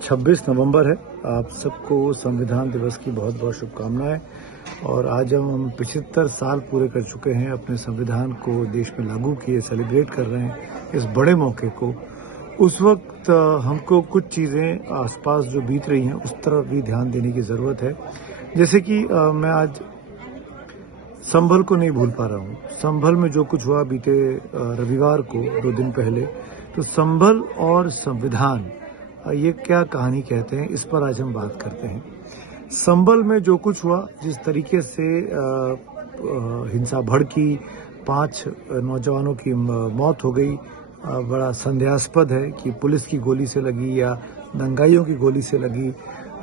26 नवंबर है। आप सबको संविधान दिवस की बहुत बहुत शुभकामनाएं। और आज हम 75 साल पूरे कर चुके हैं अपने संविधान को देश में लागू किए, सेलिब्रेट कर रहे हैं इस बड़े मौके को। उस वक्त हमको कुछ चीज़ें आसपास जो बीत रही हैं उस तरफ भी ध्यान देने की ज़रूरत है। जैसे कि मैं आज संभल को नहीं भूल पा रहा हूँ। संभल में जो कुछ हुआ बीते रविवार को 2 दिन पहले, तो संभल और संविधान ये क्या कहानी कहते हैं, इस पर आज हम बात करते हैं। संभल में जो कुछ हुआ, जिस तरीके से हिंसा भड़की, 5 नौजवानों की मौत हो गई, बड़ा संदेहास्पद है कि पुलिस की गोली से लगी या दंगाइयों की गोली से लगी।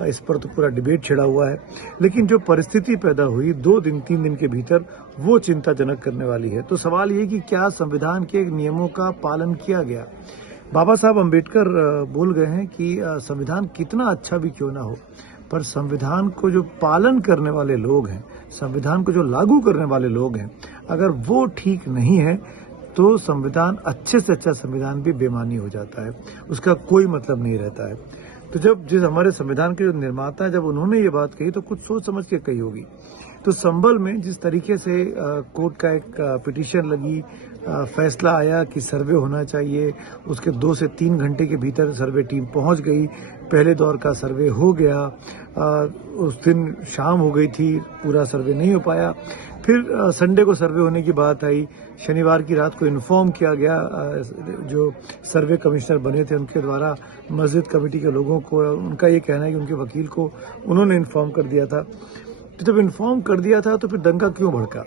इस पर तो पूरा डिबेट छिड़ा हुआ है, लेकिन जो परिस्थिति पैदा हुई 2 दिन 3 दिन के भीतर, वो चिंताजनक करने वाली है। तो सवाल ये कि क्या संविधान के नियमों का पालन किया गया। बाबा साहब अम्बेडकर बोल गए हैं कि संविधान कितना अच्छा भी क्यों ना हो, पर संविधान को जो पालन करने वाले लोग हैं, संविधान को जो लागू करने वाले लोग हैं, अगर वो ठीक नहीं है तो संविधान, अच्छे से अच्छा संविधान भी बेमानी हो जाता है, उसका कोई मतलब नहीं रहता है। तो जब हमारे संविधान के जो निर्माता हैं, जब उन्होंने ये बात कही तो कुछ सोच समझ के कही होगी। तो संभल में जिस तरीके से कोर्ट का एक पिटीशन लगी, फैसला आया कि सर्वे होना चाहिए, उसके 2 से 3 घंटे के भीतर सर्वे टीम पहुंच गई, पहले दौर का सर्वे हो गया। उस दिन शाम हो गई थी, पूरा सर्वे नहीं हो पाया। फिर संडे को सर्वे होने की बात आई, शनिवार की रात को इन्फॉर्म किया गया, जो सर्वे कमिश्नर बने थे उनके द्वारा मस्जिद कमेटी के लोगों को, उनका ये कहना है कि उनके वकील को उन्होंने इन्फॉर्म कर दिया था। तो जब इन्फॉर्म कर दिया था तो फिर दंगा क्यों भड़का।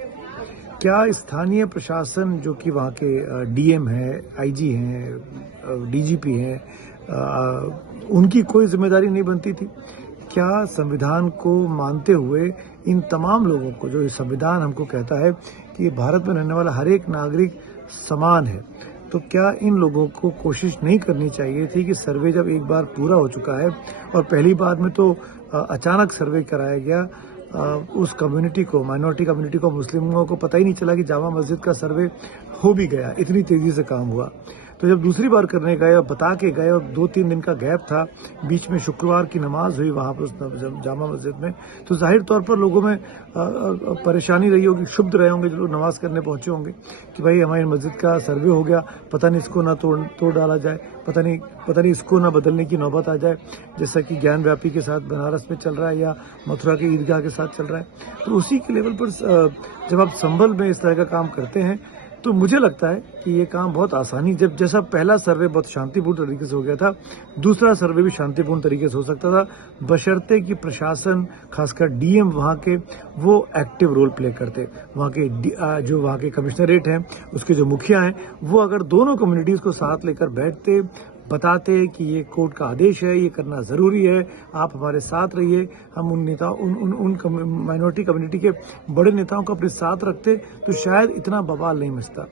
क्या स्थानीय प्रशासन, जो कि वहाँ के डीएम हैं, आईजी हैं, डीजीपी हैं, उनकी कोई जिम्मेदारी नहीं बनती थी। क्या संविधान को मानते हुए इन तमाम लोगों को, जो ये संविधान हमको कहता है कि भारत में रहने वाला हर एक नागरिक समान है, तो क्या इन लोगों को कोशिश नहीं करनी चाहिए थी कि सर्वे जब एक बार पूरा हो चुका है, और पहली बार में तो अचानक सर्वे कराया गया, उस कम्युनिटी को, माइनॉरिटी कम्युनिटी को, मुस्लिमों को पता ही नहीं चला कि जामा मस्जिद का सर्वे हो भी गया, इतनी तेजी से काम हुआ। तो जब दूसरी बार करने गए और बता के गए, और 2-3 दिन का गैप था, बीच में शुक्रवार की नमाज हुई वहाँ पर जामा मस्जिद में, तो जाहिर तौर पर लोगों में परेशानी रही होगी, क्षुब्ध रहे होंगे जो लोग नमाज करने पहुंचे होंगे कि भाई हमारी मस्जिद का सर्वे हो गया, पता नहीं इसको ना तोड़ डाला जाए, पता नहीं इसको ना बदलने की नौबत आ जाए, जैसा कि ज्ञान व्यापी के साथ बनारस में चल रहा है या मथुरा के ईदगाह के साथ चल रहा है। तो उसी के लेवल पर जब आप संभल में इस तरह का काम करते हैं, तो मुझे लगता है कि ये काम बहुत आसानी, जैसा पहला सर्वे बहुत शांतिपूर्ण तरीके से हो गया था, दूसरा सर्वे भी शांतिपूर्ण तरीके से हो सकता था, बशर्ते कि प्रशासन, खासकर डीएम वहाँ के, वो एक्टिव रोल प्ले करते। वहाँ के जो वहाँ के कमिश्नरेट हैं, उसके जो मुखिया हैं, वो अगर दोनों कम्युनिटीज़ को साथ लेकर बैठते, बताते कि ये कोर्ट का आदेश है, ये करना ज़रूरी है, आप हमारे साथ रहिए, हम उन नेता उन माइनॉरिटी कम्युनिटी के बड़े नेताओं को अपने साथ रखते, तो शायद इतना बवाल नहीं मचता।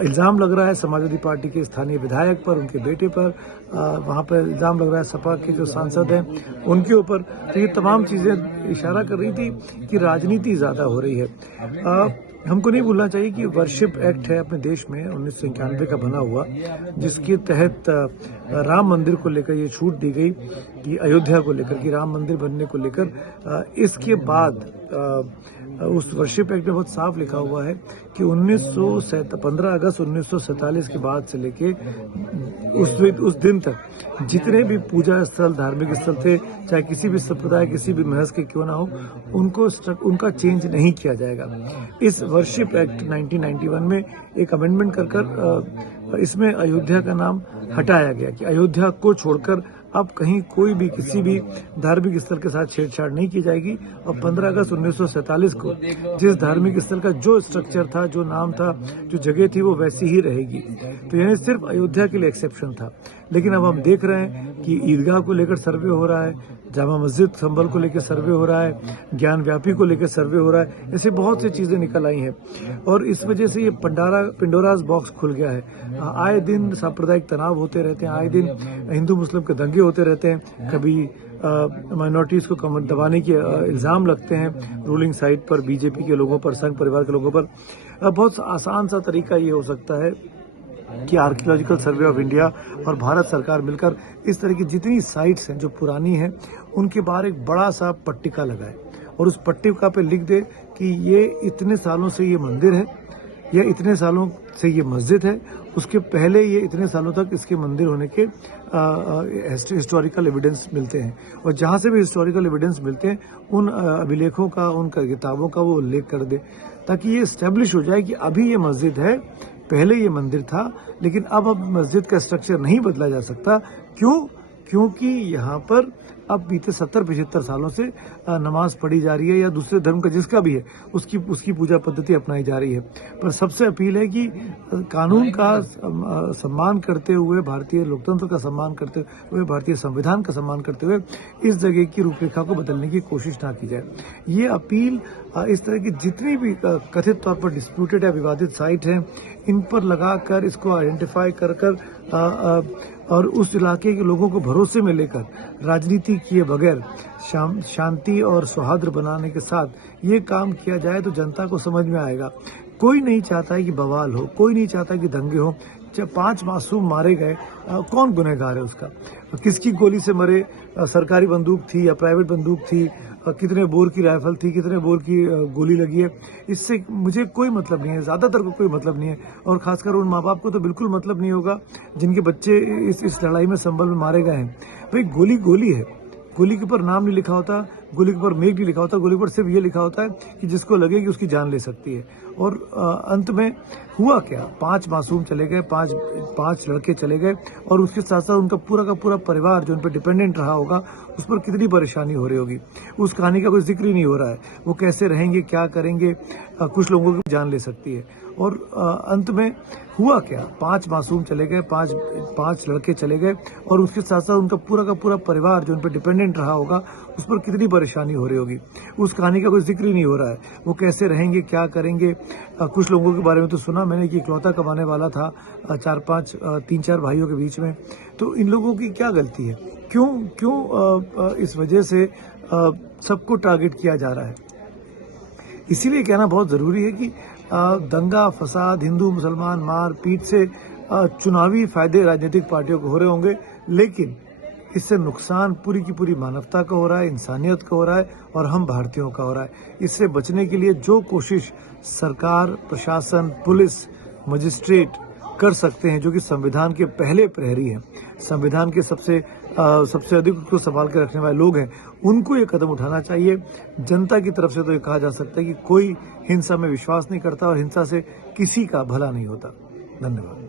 इल्ज़ाम लग रहा है समाजवादी पार्टी के स्थानीय विधायक पर, उनके बेटे पर, वहाँ पर इल्ज़ाम लग रहा है सपा के जो सांसद हैं उनके ऊपर। तो ये तमाम चीज़ें इशारा कर रही थी कि राजनीति ज़्यादा हो रही है। हमको नहीं भूलना चाहिए कि वर्शिप एक्ट है अपने देश में 1991 का बना हुआ, जिसके तहत राम मंदिर को लेकर ये छूट दी गई कि अयोध्या को लेकर, कि राम मंदिर बनने को लेकर। इसके बाद उस वर्शिप एक्ट में बहुत साफ लिखा हुआ है कि 15 अगस्त 1947 के बाद से लेके उस दिन तक जितने भी पूजा स्थल, धार्मिक स्थल थे, चाहे किसी भी संप्रदाय, किसी भी महज के क्यों ना हो, उनका चेंज नहीं किया जाएगा। इस वर्शिप एक्ट 1991 में एक अमेंडमेंट कर इसमें अयोध्या का नाम हटाया गया कि अयोध्या को छोड़कर अब कहीं कोई भी किसी भी धार्मिक स्थल के साथ छेड़छाड़ नहीं की जाएगी। और 15 अगस्त 1947 को जिस धार्मिक स्थल का जो स्ट्रक्चर था, जो नाम था, जो जगह थी, वो वैसी ही रहेगी। तो यानी सिर्फ अयोध्या के लिए एक्सेप्शन था। लेकिन अब हम देख रहे हैं कि ईदगाह को लेकर सर्वे हो रहा है, जामा मस्जिद संभल को लेकर सर्वे हो रहा है, ज्ञान व्यापी को लेकर सर्वे हो रहा है, ऐसे बहुत सी चीजें निकल आई हैं। और इस वजह से ये पिंडोराज बॉक्स खुल गया है। आए दिन सांप्रदायिक तनाव होते रहते हैं, आए दिन हिंदू मुस्लिम के दंगे होते रहते हैं, कभी माइनॉरिटीज को कमर दबाने के इल्जाम लगते हैं रूलिंग साइड पर, बीजेपी के लोगों पर, संघ परिवार के लोगों पर। बहुत आसान सा तरीका ये हो सकता है कि आर्कियोलॉजिकल सर्वे ऑफ इंडिया और भारत सरकार मिलकर इस तरह की जितनी साइट्स हैं जो पुरानी हैं उनके बाहर एक बड़ा सा पट्टिका लगाए और उस पट्टिका पे लिख दे कि ये इतने सालों से ये मंदिर है या इतने सालों से ये मस्जिद है, उसके पहले ये इतने सालों तक इसके मंदिर होने के हिस्टोरिकल एविडेंस मिलते हैं और जहाँ से भी हिस्टोरिकल एविडेंस मिलते हैं उन अभिलेखों का, उन किताबों का वो उल्लेख कर दे ताकि ये इस्टेब्लिश हो जाए कि अभी ये मस्जिद है, पहले ये मंदिर था, लेकिन अब मस्जिद का स्ट्रक्चर नहीं बदला जा सकता। क्यों? क्योंकि यहाँ पर अब बीते 70-75 सालों से नमाज पढ़ी जा रही है या दूसरे धर्म का जिसका भी है उसकी पूजा पद्धति अपनाई जा रही है। पर सबसे अपील है कि कानून का सम्मान करते हुए, भारतीय लोकतंत्र का सम्मान करते हुए, भारतीय संविधान का सम्मान करते हुए इस जगह की रूपरेखा को बदलने की कोशिश ना की जाए। ये अपील इस तरह की जितनी भी कथित तौर पर डिस्प्यूटेड या विवादित साइट हैं इन पर लगाकर इसको आइडेंटिफाई कर और उस इलाके के लोगों को भरोसे में लेकर राजनीति किए बगैर शांति और सौहार्द बनाने के साथ ये काम किया जाए तो जनता को समझ में आएगा। कोई नहीं चाहता है कि बवाल हो, कोई नहीं चाहता कि दंगे हो। जब 5 मासूम मारे गए, कौन गुनहगार है उसका? किसकी गोली से मरे? सरकारी बंदूक थी या प्राइवेट बंदूक थी? कितने बोर की राइफल थी, कितने बोर की गोली लगी है, इससे मुझे कोई मतलब नहीं है, ज़्यादातर को कोई मतलब नहीं है। और खासकर उन माँ बाप को तो बिल्कुल मतलब नहीं होगा जिनके बच्चे इस लड़ाई में संभल में मारे गए हैं। भाई गोली है, गोली के ऊपर नाम नहीं लिखा होता, गोली के ऊपर मेघ नहीं लिखा होता, गोली पर सिर्फ ये लिखा होता है कि जिसको लगे कि उसकी जान ले सकती है। और अंत में हुआ क्या? 5 मासूम चले गए, पांच लड़के चले गए और उसके साथ साथ उनका पूरा का पूरा परिवार जो उन पर डिपेंडेंट रहा होगा उस पर कितनी परेशानी हो रही होगी। उस कहानी का कोई जिक्र ही नहीं हो रहा है। वो कैसे रहेंगे, क्या करेंगे? कुछ लोगों की जान ले सकती है। और अंत में हुआ क्या? 5 मासूम चले गए, पांच लड़के चले गए और उसके साथ साथ उनका पूरा का पूरा परिवार जो उन पर डिपेंडेंट रहा होगा उस पर कितनी परेशानी हो रही होगी। उस कहानी का कोई जिक्र ही नहीं हो रहा है। वो कैसे रहेंगे, क्या करेंगे? कुछ लोगों के बारे में तो सुना मैंने कि इकलौता कमाने वाला था 3-4 भाइयों के बीच में। तो इन लोगों की क्या गलती है? क्यों इस वजह से सबको टारगेट किया जा रहा है? इसीलिए कहना बहुत जरूरी है कि दंगा फसाद, हिंदू मुसलमान मार पीट से चुनावी फायदे राजनीतिक पार्टियों को हो रहे होंगे, लेकिन इससे नुकसान पूरी की पूरी मानवता का हो रहा है, इंसानियत का हो रहा है और हम भारतीयों का हो रहा है। इससे बचने के लिए जो कोशिश सरकार, प्रशासन, पुलिस, मजिस्ट्रेट कर सकते हैं, जो कि संविधान के पहले प्रहरी हैं, संविधान के सबसे अधिक उसको संभाल के रखने वाले लोग हैं, उनको ये कदम उठाना चाहिए। जनता की तरफ से तो ये कहा जा सकता है कि कोई हिंसा में विश्वास नहीं करता और हिंसा से किसी का भला नहीं होता। धन्यवाद।